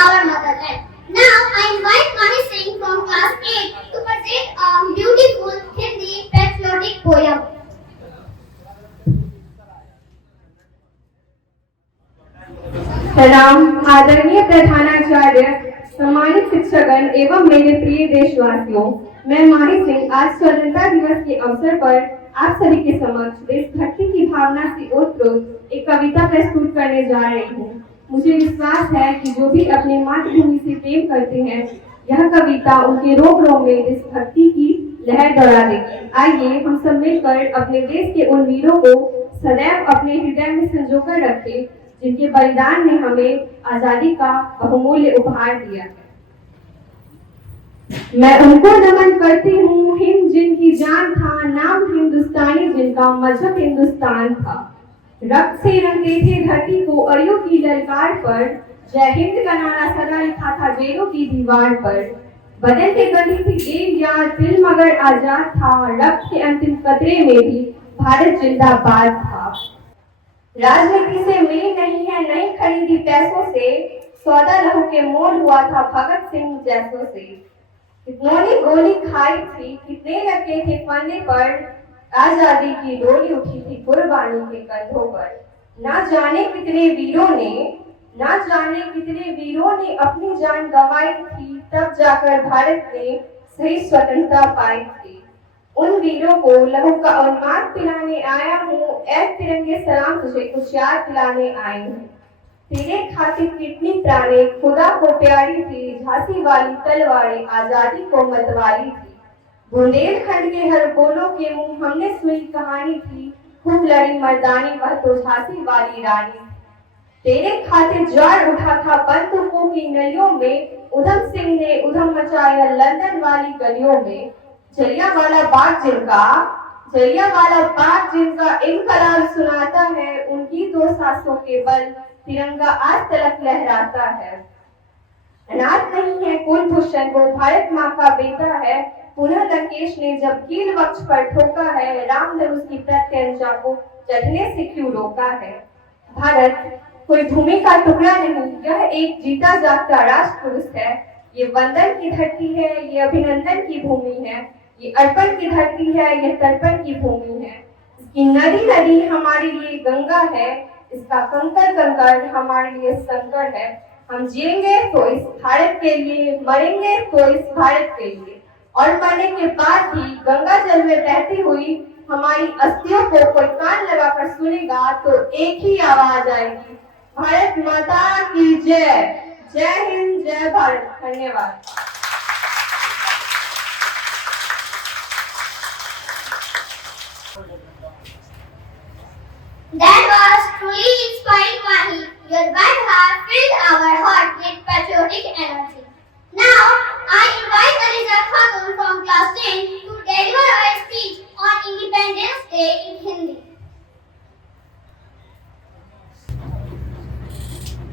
our motherland. Now I invite Mahi Singh from class 8 to present a beautiful Hindi patriotic poem. सलाम आदरणीय प्रधानाचार्य, सम्मानित शिक्षकगण एवं मेरे प्रिय देशवासियों, मैं माही सिंह आज स्वतंत्रता दिवस के अवसर पर आप सभी के समक्ष देशभक्ति की भावना से ओतप्रोत एक कविता प्रस्तुत करने जा रही हूँ। मुझे विश्वास है कि जो भी अपनी मातृभूमि से प्रेम करते हैं, यह कविता उनके रोम रोम में देशभक्ति की लहर दौड़ा देगी। आइए हम सब मिलकर अपने देश के उन वीरों को सदैव अपने हृदय में संजोकर रखें, जिनके बलिदान ने हमें आजादी का बहुमूल्य उपहार दिया है। मैं उनको नमन करती हूँ, हिंद जिनकी जान था, नाम हिंदुस्तानी जिनका मजहब हिंदुस्तान था। रक्त से रंगते थे धरती को अरियों की ललकार पर, जय हिंद का नारा सदा लिखा था जेलों की दीवार पर। बदन पे बंधी थी जेल यार, दिल मगर आजाद था, रक्त के अंतिम कतरे में भी भारत जिंदाबाद था। राजनीति से मेल नहीं है, नहीं खरीदी पैसों से, सौदा लहू के मोल हुआ था भगत सिंह जैसों से। कितनों ने गोली खाई थी, कितने लगे थे फंदे पर, आजादी की डोली उठी थी कुर्बानी के कंधों पर। ना जाने कितने वीरों ने अपनी जान गंवाई थी, तब जाकर भारत ने सही स्वतंत्रता पाई थी। उन वीरों को लहू का उन्माद पिलाने आया हूँ, ऐ तिरंगे सलाम तुझे कुछ याद दिलाने आई हूँ। तेरे खातिर कितनी प्राणे खुदा को प्यारी थी, झांसी वाली तलवारें आजादी को मतवाली थी। बुंदेलखंड के हर बोलों के मुंह हमने सुनी कहानी थी, खूब लड़ी मर्दानी वह तो झांसी वाली रानी थी। तेरे खातिर ज्वार उठा था बंदूकों की नलियों में, उधम सिंह ने उधम मचाया लंदन वाली गलियों में। जलियांवाला बाग जिनका इनकलाब सुनाता है, उनकी दो सांसों के बल तिरंगा आज तलक लहराता है। अनाथ नहीं है कुलभूषण, वो भारत माँ का बेटा है, पुनः लंकेश ने जब कील वक्ष पर ठोका है, रामधनुष की प्रत्यंचा को चढ़ने से क्यों रोका है। भारत कोई भूमि का टुकड़ा नहीं, यह एक जीता जागता राष्ट्र पुरुष है। ये वंदन की धरती है, ये अभिनंदन की भूमि है, ये अर्पण की धरती है, ये तर्पण की भूमि है। इसकी नदी नदी हमारे लिए गंगा है, इसका कंकर कंकर हमारे लिए संकर है। हम जिएंगे तो इस भारत के लिए, मरेंगे तो इस भारत के लिए, और मरने के बाद भी गंगा जल में बहती हुई हमारी अस्थियों को कोई कान लगाकर सुनेगा तो एक ही आवाज आएगी, भारत माता की जय। जय हिंद, जय भारत। धन्यवाद। That was truly inspiring, Mahi. Your bright heart filled our heart with patriotic energy. Now, I invite Aliza Khatun from class 10 to deliver a speech on Independence Day in Hindi.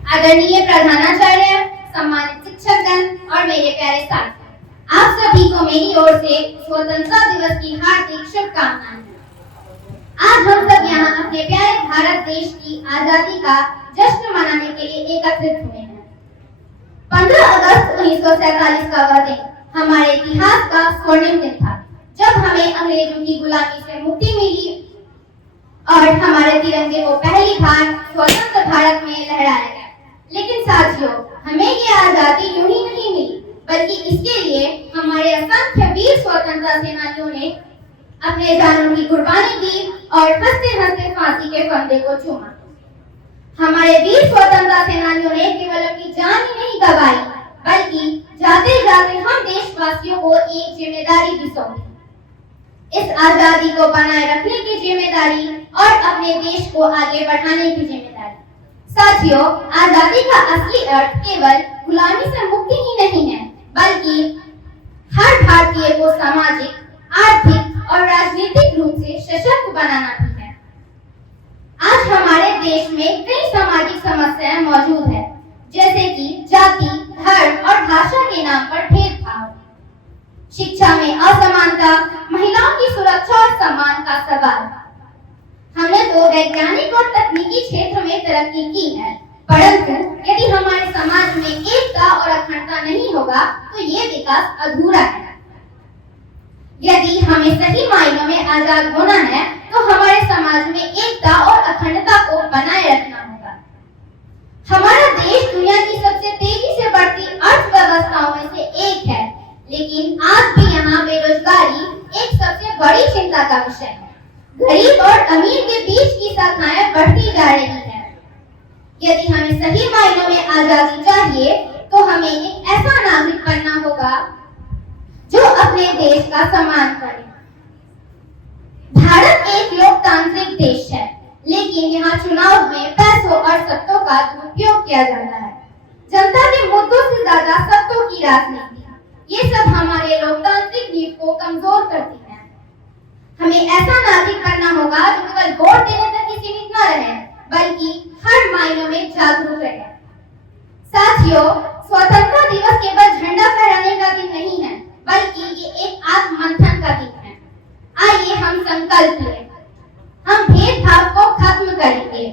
आदरणीय प्रधानाचार्य, सम्मानित शिक्षकगण और मेरे प्यारे साथी, आप सभी को मेरी ओर से स्वतंत्रता दिवस की हार्दिक शुभकामनाएं। आज हम सब यहाँ अपने प्यारे भारत देश की आजादी का जश्न मनाने के लिए एकत्रित हुए हैं। 15 अगस्त 1947 का वह दिन हमारे इतिहास का स्वर्णिम दिन था, जब हमें अंग्रेजों की गुलामी से मुक्ति मिली और हमारे तिरंगे को पहली बार स्वतंत्र भारत में लहराया गया। लेकिन साथियों, हमें ये आजादी यूं ही नहीं मिली, बल्कि इसके लिए हमारे असंख्य वीर स्वतंत्रता सेनानियों ने अपने जानों की कुर्बानी दी और हंसते हंसते फांसी के फंदे को चूमा। हमारे वीर स्वतंत्रता सेनानियों ने केवल अपनी जान ही नहीं गंवाई, बल्कि जाते जाते हम देशवासियों को एक जिम्मेदारी भी सौंपी। इस आजादी को बनाए रखने की जिम्मेदारी और अपने देश को आगे बढ़ाने की जिम्मेदारी। साथियों, आजादी का असली अर्थ केवल गुलामी से मुक्ति ही नहीं है, बल्कि हर भारतीय को सामाजिक, आर्थिक और राजनीतिक रूप से सशक्त बनाना भी है। आज हमारे देश में कई सामाजिक समस्याएं मौजूद है, जैसे कि जाति, धर्म और भाषा के नाम पर भेदभाव, शिक्षा में असमानता, महिलाओं की सुरक्षा और सम्मान का सवाल। हमने तो वैज्ञानिक और तकनीकी क्षेत्र में तरक्की की है, परंतु यदि हमारे समाज में एकता और अखंडता नहीं होगा तो ये विकास अधूरा है। यदि हमें सही मायनों में आजाद होना है तो हमारे समाज में एकता और अखंडता को बनाए रखना होगा। हमारा देश दुनिया की सबसे तेजी से बढ़ती अर्थव्यवस्थाओं में से एक है, लेकिन आज भी यहाँ बेरोजगारी एक सबसे बड़ी चिंता का विषय है। गरीब और अमीर के बीच की शाखाएं बढ़ती जा रही है। यदि हमें सही मायनों में आजादी चाहिए तो हमें एक ऐसा नागरिक बनना होगा जो अपने देश का सम्मान करे। भारत एक लोकतांत्रिक देश है, लेकिन यहाँ चुनाव में पैसों और सत्तों का दुरुपयोग किया जाता है। जनता के मुद्दों से ज्यादा सत्तों की राजनीति, ये सब हमारे लोकतांत्रिक नींव को कमजोर करती है। हमें ऐसा नागरिक बनना होगा जो केवल वोट देने तक ही सीमित न रहे, बल्कि हर मायनों में जागरूक रहे। साथियों, स्वतंत्रता दिवस केवल झंडा फहराने का दिन नहीं है, बल्कि ये एक आत्ममंथन का दिन है। आइए हम संकल्प लें, हम भेदभाव को खत्म करेंगे,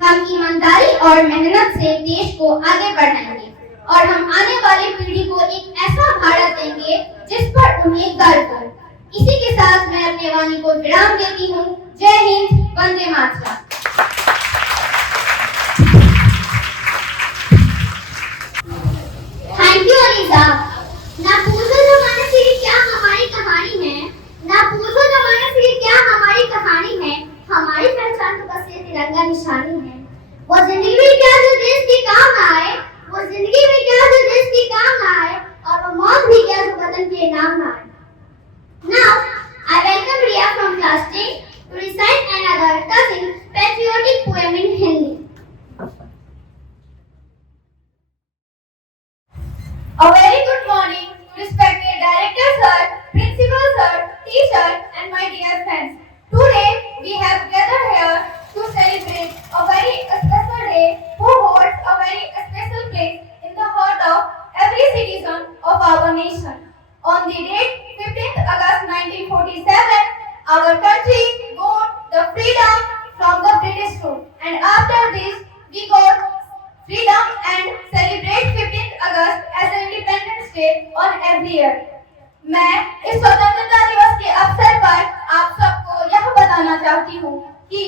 हम ईमानदारी और मेहनत से देश को आगे बढ़ाएंगे और हम आने वाली पीढ़ी को एक ऐसा भारत देंगे जिस पर उन्हें गर्व हो। इसी के साथ मैं अपने वाणी को विराम देती हूँ। जय हिंद, वंदे मातरम। Thank you Aliza. ना पूछो जमाने से कि क्या हमारी कहानी है, ना पूछो जमाने से कि क्या हमारी कहानी है। हमारी पहचान तो बस ये तिरंगा निशानी है। वो जिंदगी में क्या जो देश के काम आए, वो जिंदगी में क्या जो देश के काम आए, और वो मौत भी क्या जो वतन के नाम आए। Now, I welcome Riya from class 10 to recite another touching patriotic poem in Hindi. A very good morning, respected director sir, principal sir, teacher and my dear friends. Today we have gathered here to celebrate a very special day who holds a very special place in the heart of every citizen of our nation. On the date 15th August 1947, our country got the freedom from the British rule, and after this we got freedom and celebrate 15th August as an Independence Day on every year. मैं इस स्वतंत्रता दिवस के अवसर पर आप सबको यह बताना चाहती हूँ कि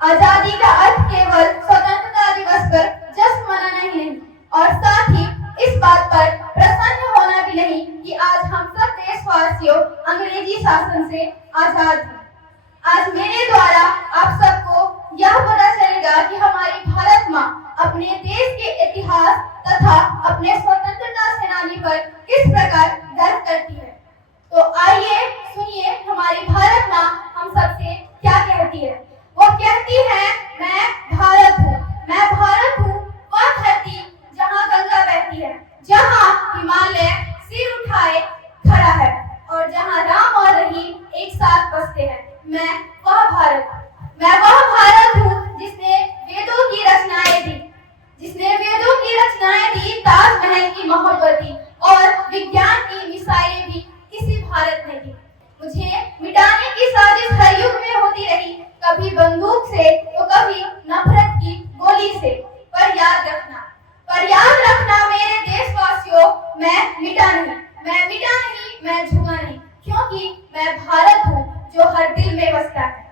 आजादी का अर्थ केवल स्वतंत्रता दिवस पर जश्न मनाना ही नहीं, और साथ ही इस बात पर प्रसन्न होना भी नहीं कि आज हम सब देशवासियों अंग्रेजी शासन से आजाद हैं। आज मेरे द्वारा आप सबको यह पता चलेगा कि हमारी भारत माँ अपने देश के इतिहास तथा अपने स्वतंत्रता सेनानी पर किस प्रकार गर्व करती है। तो आइए सुनिए हमारी भारत माँ हम सबसे क्या कहती है। वो कहती है, मैं भारत हूँ, मैं भारत हूँ, वह धरती जहाँ गंगा बहती है, जहाँ हिमालय सिर उठाए खड़ा है और जहाँ राम और रहीम एक साथ बसते हैं। मैं वह भारत हूँ जिसने वेदों की रचनाएं दी, ताजमहल की मोहब्बत दी और विज्ञान की मिसाइलें भी किसी भारत ने दी। मुझे मिटाने की साजिश हर युग में होती रही, कभी बंदूक से तो कभी नफरत की गोली से। पर याद रखना मेरे देशवासियों, मैं मिटा नहीं, मैं झुका नहीं, क्योंकि मैं भारत हूँ जो हर दिल में बसता है।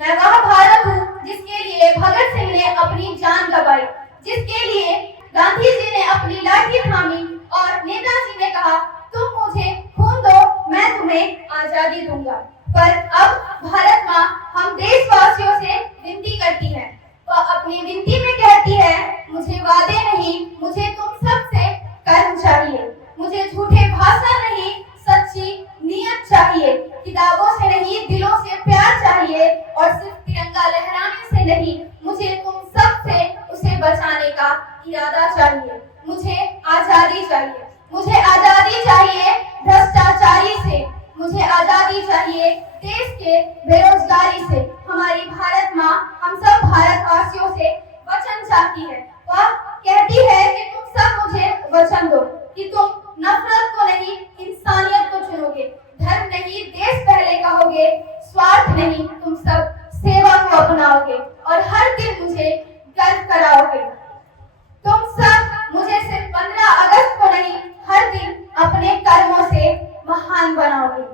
मैं वह भारत हूँ जिसके लिए भगत सिंह ने अपनी जान गंवाई, जिसके लिए गांधी जी ने अपनी लाठी थामी और नेताजी ने कहा, तुम मुझे खून दो, मैं तुम्हें आजादी दूंगा। पर अब भारत माँ हम देशवासियों से विनती करती है। वह अपनी विनती में कहती है, मुझे वादे नहीं, मुझे तुम सबसे कर्म चाहिए। मुझे झूठे भाषण नहीं, सच्ची नियत चाहिए। किताबों से नहीं, दिलों से प्यार चाहिए, और सिर्फ तिरंगा लहराने से नहीं, मुझे तुम सबसे उसे बचाने का इरादा चाहिए। मुझे आजादी चाहिए, मुझे आजादी चाहिए। आमीन।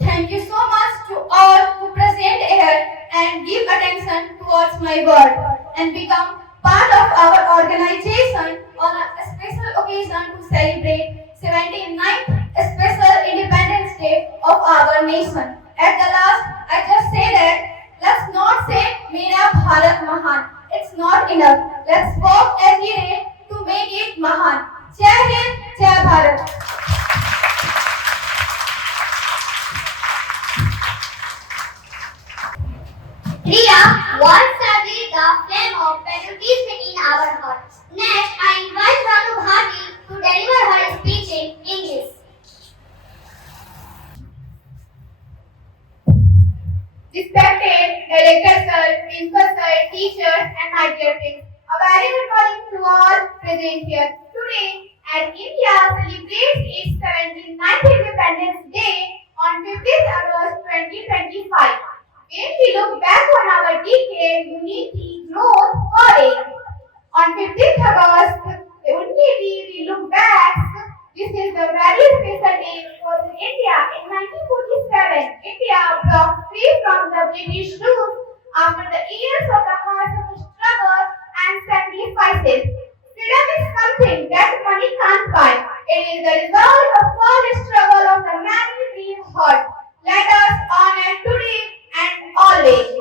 Thank you so much to all who present here and give attention towards my word and become part of our organization on a special occasion to celebrate 79th special Independence Day of our nation. At the last, I just say that let's not say Mera Bharat Mahan. It's not enough. Let's work every day to make it Mahan. Jai Hind, Jai Bharat. Priya, what sadly the flame of patriotism in our hearts. Next, I invite Ranu Bhati to deliver her speech in English. Respected director sir, principal sir, teachers and my dear friends, a very good morning to all present here. Today, as India celebrates its 79th Independence Day on 15th August 2025, when we look back on our decade, unity, growth, courage, on 15th August, unity, we look back. This is a very special day for India. In 1947, India broke free from the British rule after the years of the harsh struggle and sacrifices. Freedom is something that money can't buy. It is the result of all the struggle of the many brave hearts. Let us honor today and always.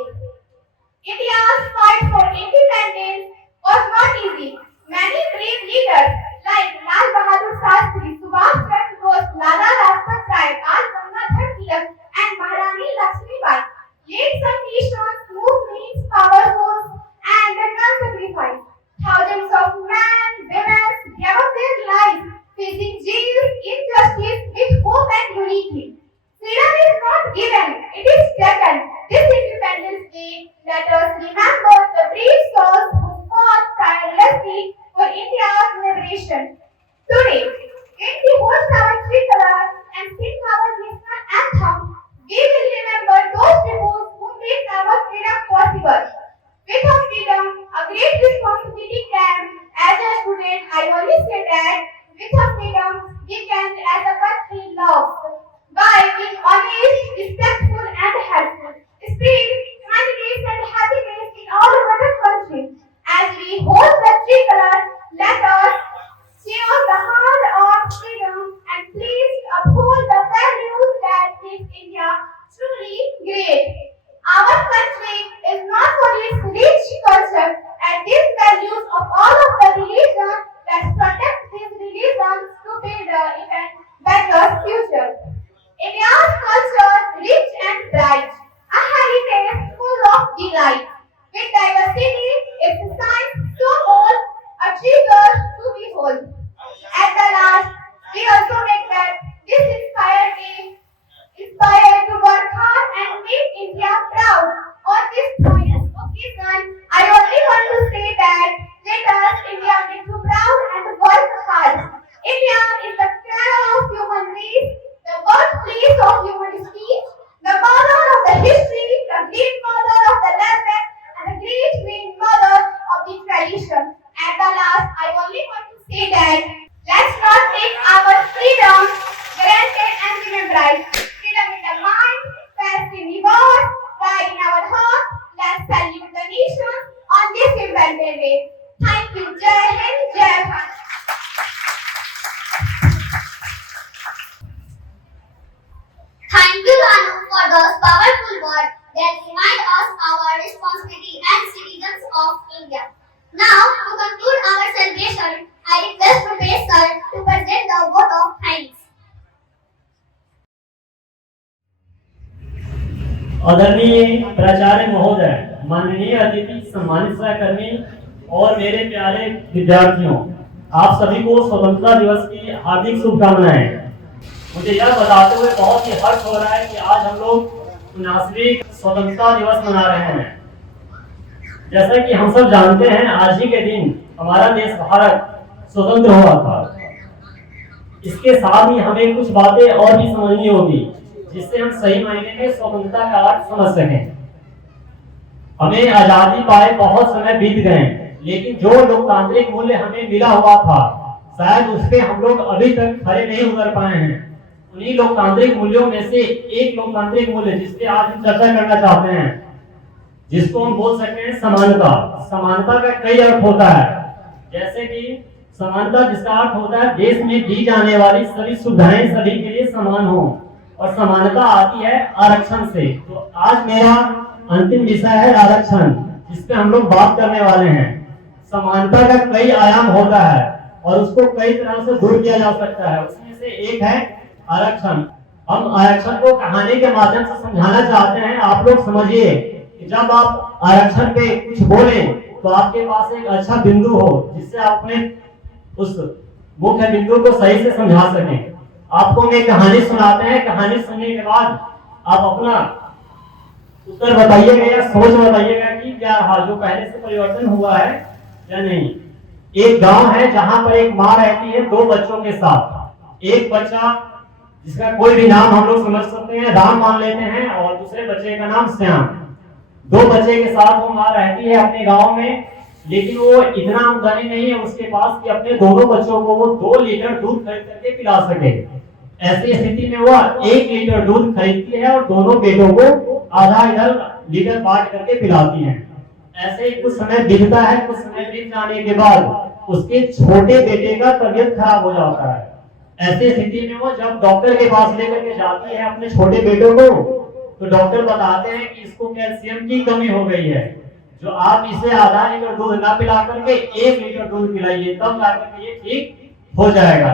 India's fight for independence was not easy. Many brave leaders like Lal Bahadur Shastri, Subhash Chandra Bose, Lala Rajpat Rai, Bal Gangadhar Tilak, and Maharani Lakshmibai laid some nations whose means powerful and non-sacrifice. Thousands of men, women gave up their lives facing jail, injustice with hope and unity. Freedom is not given, it is taken. This Independence Day, let us remember the brave souls who fought tirelessly for India's liberation. Today, when we host our tricolor and sing our national anthem, we will remember those people who made our freedom possible. Without freedom, a great responsibility came. As a student, I only say that without freedom, we can as a country love. By being honest, respectful and helpful, spread kindness and happiness in all over the country. As we hold the tricolor, let us share the heart of freedom and please uphold the values that make India truly great. Our country is not for its rich culture and these values of all of the religions. Let's protect these religions to build an even better future. India's culture rich and bright, a heritage full of delight. With diversity, its sign so old, a trigger to behold. At the last, we also make that this inspired to work hard and make India proud. On this joyous occasion, I only want to say that let us India make you proud and work hard. India is the cradle of human race, the birthplace of human speech, the mother of the history, the great mother of the language, and the great grandmother of the tradition. At the last, I only want to say that let's not take our freedom granted and remembered. Freedom in the mind, fast in the world, pride in our heart. Let's salute the nation on this Independence Day. Thank you. Jai Hind, Jai Bharat. Thank you, Ranu, for those powerful words that remind us our responsibility as citizens of India. Now, to conclude our celebration, I request Rupesh sir to present the vote of thanks. आदरणीय प्राचार्य महोदय, माननीय अतिथि, सम्मानित सहकर्मी और मेरे प्यारे विद्यार्थियों, आप सभी को स्वतंत्रता दिवस की हार्दिक शुभकामनाएं। मुझे यह बताते हुए बहुत ही हर्ष हो रहा है कि आज हम लोग 79वीं स्वतंत्रता दिवस मना रहे हैं। जैसा कि हम सब जानते हैं, आज ही के दिन हमारा देश भारत स्वतंत्र हुआ था। इसके साथ ही हमें कुछ बातें और भी समझनी होगी जिससे हम सही मायने में स्वतंत्रता का अर्थ समझ सकें। हमें आजादी पाए बहुत समय बीत गए, लेकिन जो लोकतांत्रिक मूल्य हमें मिला हुआ था, शायद उस पे हम लोग अभी तक खरे नहीं उतर पाए हैं। उन्हीं लोकतांत्रिक मूल्यों में से एक लोकतांत्रिक मूल्य जिस पे आज हम चर्चा करना चाहते हैं, जिसको हम बोल सकते हैं समानता। समानता का कई अर्थ होता है, जैसे कि समानता जिसका अर्थ होता है देश में दी जाने वाली सभी सुविधाएं सभी के लिए समान हो, और समानता आती है आरक्षण से। तो आज मेरा अंतिम विषय है आरक्षण, जिस पे हम लोग बात करने वाले हैं। समानता का कई आयाम होता है और उसको कई तरह से दूर किया जा सकता है, उसमें से एक है आरक्षण। हम आरक्षण को कहानी के माध्यम से समझाना चाहते हैं। आप लोग समझिए कि जब आप आरक्षण पे कुछ बोले तो आपके पास एक अच्छा बिंदु हो जिससे आप अपने उस मुख्य बिंदु को सही से समझा सकें। आपको हम एक कहानी सुनाते हैं, कहानी सुनने के बाद आप अपना उत्तर बताइएगा या सोच बताइएगा कि क्या जो पहले से परिवर्तन हुआ है या नहीं। एक गांव है जहां पर एक माँ रहती है 2 बच्चों के साथ। एक बच्चा जिसका कोई भी नाम हम लोग समझ सकते हैं, राम मान लेते हैं, और दूसरे बच्चे का नाम श्याम। 2 बच्चे के साथ वो माँ रहती है अपने गांव में, लेकिन वो इतना आमदनी नहीं है उसके पास कि अपने दोनों बच्चों को वो 2 लीटर दूध खरीद करके पिला सके। ऐसी स्थिति में वो 1 लीटर दूध खरीदती है और दोनों बेटों को आधा लीटर बांट करके पिलाती है। ऐसे ही कुछ समय बीतता है। कुछ समय बीत जाने के बाद उसके छोटे बेटे का तबीयत खराब हो जाता है। ऐसी स्थिति में वो जब डॉक्टर के पास लेकर के जाती है अपने छोटे बेटों को, तो डॉक्टर बताते हैं कि इसको कैल्शियम की कमी हो गई है, जो आप इसे आधा लीटर दूध ना पिला करके 1 लीटर दूध पिलाइए, तब जाकर के ये ठीक हो जाएगा।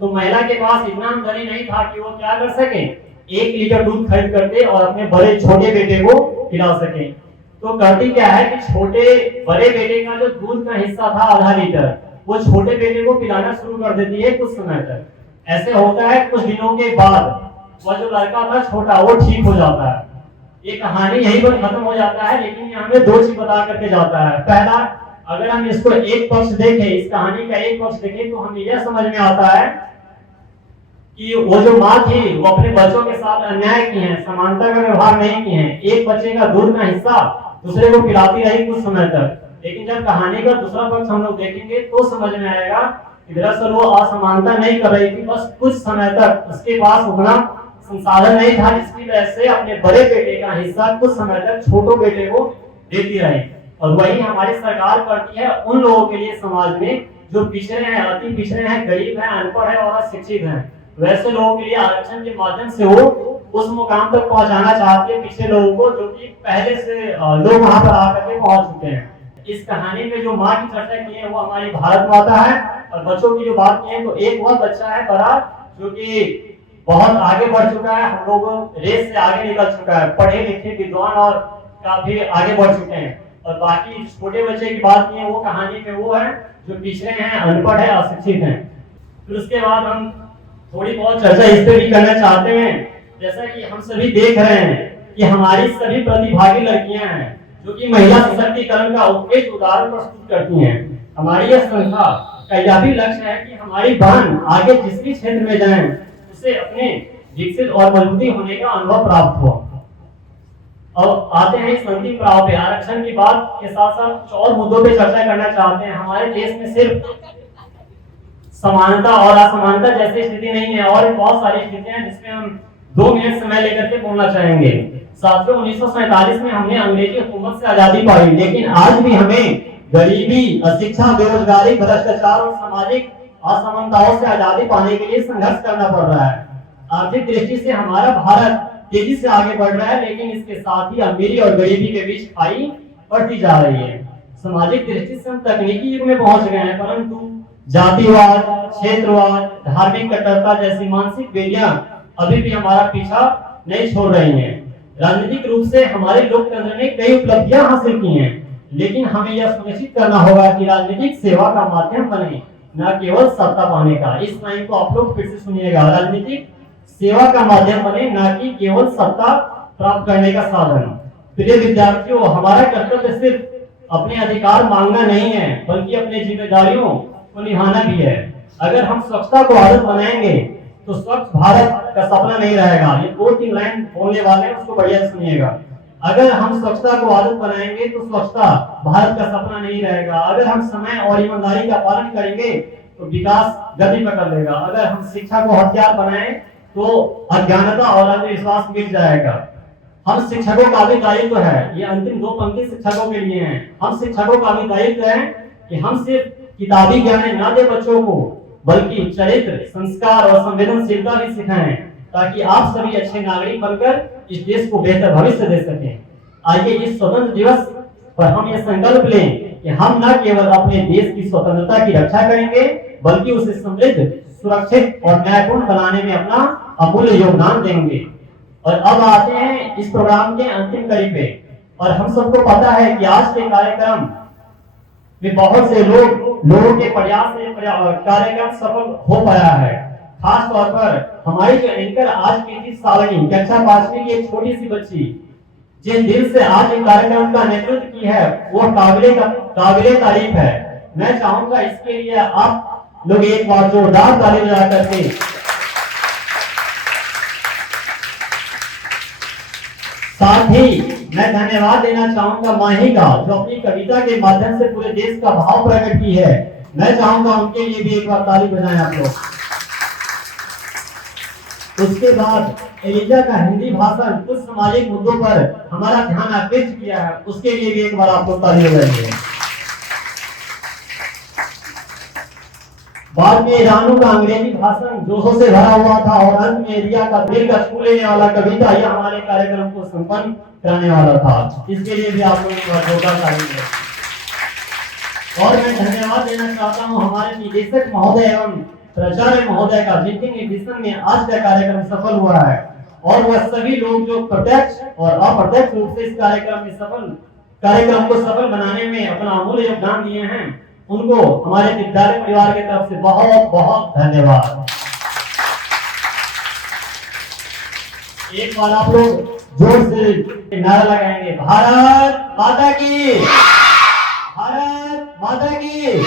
तो महिला के पास इतना आमदनी नहीं था कि वो क्या कर सके, 1 लीटर दूध खरीद करके और अपने बड़े छोटे बेटे को पिला सके। तो करती क्या है कि बड़े बेटे का जो दूध का हिस्सा था आधा लीटर, वो छोटे बेटे को पिलाना शुरू कर देती है कुछ समय तक। ऐसे होता है, कुछ दिनों के बाद वह जो लड़का था छोटा वो ठीक हो जाता है। ये कहानी यहीं पर खत्म हो जाता है, लेकिन यहाँ हमें 2 चीज बता करके जाता है। पहला, अगर हम इसको एक पक्ष देखें, इस कहानी का एक पक्ष देखें, तो हमें यह समझ में आता है कि वो जो माँ थी वो अपने बच्चों के साथ अन्याय की है, समानता का व्यवहार नहीं की है। एक बच्चे का दूध का हिस्सा दूसरे को पिलाती रही कुछ समय तक, लेकिन जब कहानी का दूसरा पक्ष हम लोग देखेंगे तो समझ में आएगा कि दरअसल वो असमानता नहीं कर रही थी, बस कुछ समय तक उसके पास उतना संसाधन नहीं था जिसकी वजह से अपने बड़े बेटे का हिस्सा कुछ समय तक छोटे बेटे को देती रही। और वही हमारी सरकार करती है उन लोगों के लिए समाज में जो पिछड़े हैं, अति पिछड़े हैं, गरीब हैं, अनपढ़ हैं और अशिक्षित हैं। वैसे लोगों के लिए आरक्षण के माध्यम से वो उस मुकाम तक पहुंचाना चाहते हैं पिछले लोगों को, जो कि पहले से लोग वहां पर आकर के पहुंच चुके हैं। इस कहानी में जो माँ की चर्चा की है वो हमारी भारत माता है, और बच्चों की जो बात की है तो एक वह बच्चा है बड़ा जो कि बहुत आगे बढ़ चुका है, हम लोग रेस से आगे निकल चुका है, पढ़े लिखे विद्वान और काफी आगे बढ़ चुके हैं। और बाकी छोटे बच्चे की बात की है वो कहानी में वो है जो पिछड़े हैं, अनपढ़ है, अशिक्षित हैं। फिर उसके बाद हम थोड़ी बहुत चर्चा इस पे भी करना चाहते हैं। जैसा कि हम सभी देख रहे हैं कि हमारी सभी प्रतिभागी लड़कियां हैं जो कि महिला सशक्तिकरण का उत्कृष्ट उदाहरण प्रस्तुत करती हैं। हमारी यह संस्था का यह भी लक्ष्य है कि हमारी बहन आगे जिस भी क्षेत्र में जाएं उसे अपने विकसित और मजबूती होने का अनुभव प्राप्त हो। और आते हैं इस अंतिम पड़ाव पे, आरक्षण की बात के साथ साथ कुछ और मुद्दों पे चर्चा करना चाहते हैं। हमारे देश में सिर्फ समानता और असमानता जैसी स्थिति नहीं है, और बहुत सारी स्थितियां हैं जिसमें हम 2 मिनट समय लेकर के बोलना चाहेंगे। साथियों, 1947 में हमने अंग्रेजी हुकूमत से आजादी पाई, लेकिन आज भी हमें गरीबी, अशिक्षा, बेरोजगारी, भ्रष्टाचार और सामाजिक असमानताओं से आजादी पाने के लिए संघर्ष करना पड़ रहा है। आर्थिक दृष्टि से हमारा भारत तेजी से आगे बढ़ रहा है, लेकिन इसके साथ ही अमीरी और गरीबी के बीच खाई बढ़ती जा रही है। सामाजिक दृष्टि से हम तकनीकी युग में पहुंच गए हैं, परंतु जातिवाद, क्षेत्रवाद, धार्मिक कट्टरता जैसी मानसिक बेलियां अभी भी हमारा पीछा नहीं छोड़ रही हैं। राजनीतिक रूप से हमारे लोकतंत्र ने कई उपलब्धियां हासिल की हैं, लेकिन हमें यह सुनिश्चित करना होगा कि राजनीतिक सेवा का माध्यम बने, न केवल सत्ता पाने का। इस लाइन को आप लोग फिर से सुनिएगा, राजनीतिक सेवा का माध्यम बने, न कि केवल सत्ता प्राप्त करने का साधन। प्रिय विद्यार्थियों, हमारा कर्तव्य सिर्फ अपने अधिकार मांगना नहीं है, बल्कि अपनी जिम्मेदारियों को निभाना भी है। अगर हम स्वच्छता को आदत बनाएंगे तो स्वच्छ भारत का सपना नहीं रहेगा। ये 2-3 लाइन बोलने वाले हैं, उसको बढ़िया सुनिएगा। अगर हम स्वच्छता को आदत बनाएंगे तो स्वच्छता भारत का सपना नहीं रहेगा। अगर हम समय और ईमानदारी का पालन करेंगे तो विकास गति पकड़ लेगा। अगर हम शिक्षा को हथियार बनाएं तो अज्ञानता और अंधविश्वास मिट जाएगा। हम शिक्षकों का भी दायित्व है, ये अंतिम 2 पंक्ति शिक्षकों के लिए हैं। हम शिक्षकों का भी दायित्व है कि हम सिर्फ किताबी ज्ञान ना दे बच्चों को, बल्कि चरित्र, संस्कार और संवेदनशीलता भी सिखाएं, ताकि आप सभी अच्छे नागरिक बनकर इस देश को बेहतर भविष्य दे सकें। आइए इस स्वतंत्र दिवस पर हम ये संकल्प लें कि हम न केवल अपने देश की स्वतंत्रता की रक्षा करेंगे, बल्कि उसे समृद्ध, सुरक्षित और न्यायपूर्ण बनाने में अपना अमूल्य योगदान देंगे। और अब आते हैं इस प्रोग्राम के अंतिम कड़ी पे। और हम सबको पता है कि आज के कार्यक्रम में बहुत से लोगों के प्रयास से कार्यक्रम सफल हो पाया है। खास तौर पर हमारी जो एंकर आज की थी सावनी, कक्षा 5वीं की एक छोटी सी बच्ची, जिस दिल से आज एक कार्यक्रम का नेतृत्व की है, वो काबिले तारीफ है। मैं चाहूंगा इसके लिए आप लोग एक बार जोरदार ताली बजा करके साथ ही मैं धन्यवाद देना चाहूंगा माही का, जो अपनी कविता के माध्यम से पूरे देश का भाव प्रकट की है। मैं चाहूंगा उनके लिए भी एक बार ताली बजाएं आप लोग। उसके बाद एलिजा का हिंदी भाषण कुछ सामाजिक मुद्दों पर हमारा ध्यान आकृष्ट किया है, उसके लिए भी एक बार आप लोग ताली बजाइए। बाद में रानू का अंग्रेजी भाषण जोशों से भरा हुआ था और अंत में एलिया का दिल का छू लेने वाला कविता यह हमारे कार्यक्रम को संपन्न कराने वाला था। इसके लिए भी आप लोगों को जोरदार ताली बजाइए। और मैं धन्यवाद देना चाहता हूं हमारे निदेशक महोदय एवं प्राचार्य महोदय का, जिनके निर्देशन में आज का कार्यक्रम सफल हुआ है। और वह सभी लोग जो प्रत्यक्ष और अप्रत्यक्ष रूप से इस कार्यक्रम को सफल बनाने में अपना अमूल्य योगदान दिए हैं, उनको हमारे विद्यालय परिवार की तरफ से बहुत बहुत धन्यवाद। एक बार आप लोग जोर से नारा लगाएंगे, भारत माता की, भारत माता की।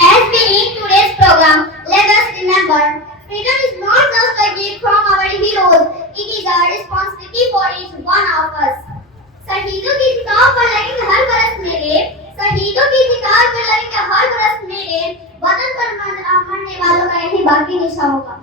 As we end today's program, let us remember, freedom is not just a gift from our heroes, it is our responsibility for each one of us. शहीदों की किताब पर लगेंगे हर बरस मेरे, शहीदों की किताब पर लगेंगे हर बरस मेरे, वतन पर मरने वालों का यही बाकी निशा होगा।